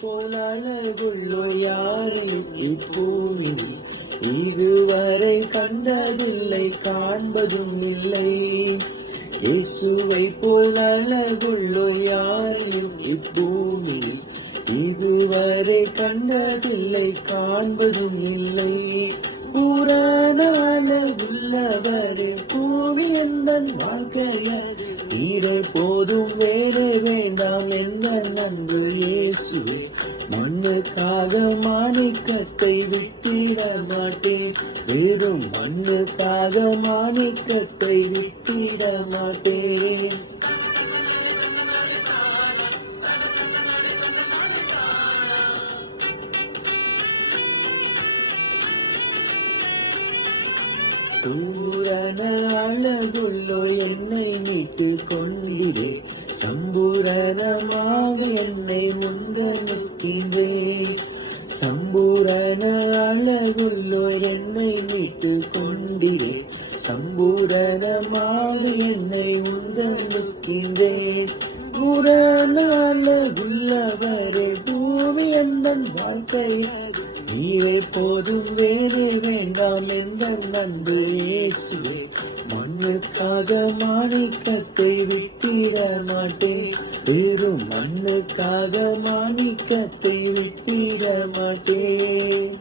போல் அழகுள்ளோ யாரையும் இப்பூமியில் இதுவரை கண்டதில்லை, காண்பதும் இல்லை. இயேசுவை போல் அழகுள்ளோ யாரையும் இப்பூமியில் இதுவரை கண்டதில்லை, காண்பதும் இல்லை. பூரண அழகுள்ளவரே பூமி எந்தன் வாழ்க்கையார், நீரை போதும் வேறு வேண்டாம் எந்த அன்பு இயேசு. மண்ணுக்காக மாணிக்கத்தை விட்டிட மாட்டேன், வெறும் மண்ணுக்காக மாணிக்கத்தை விட்டிட மாட்டேன். பூரண அழகுள்ளோ என்னை மீட்டு கொண்டிரே, சம்பூரணமாக என்னை முந்தமிக்கின்றேன். சம்பூரண அழகுள்ளோ என்னை மீட்டு கொண்டிரே, சம்பூரணமாக என்னை முந்தமிக்கின்றேன். பூரண அழகுள்ளவரே பூமி எந்தன் வாழ்க்கை, நீரை போதும் வேறு வேண்டாம் எந்த அன்பு இயேசுவே. மண்ணுக்காக மாணிக்கத்தை விட்டிட மாட்டேன், வெறும் மண்ணுக்காக மாணிக்கத்தை விட்டிட மாட்டேன்.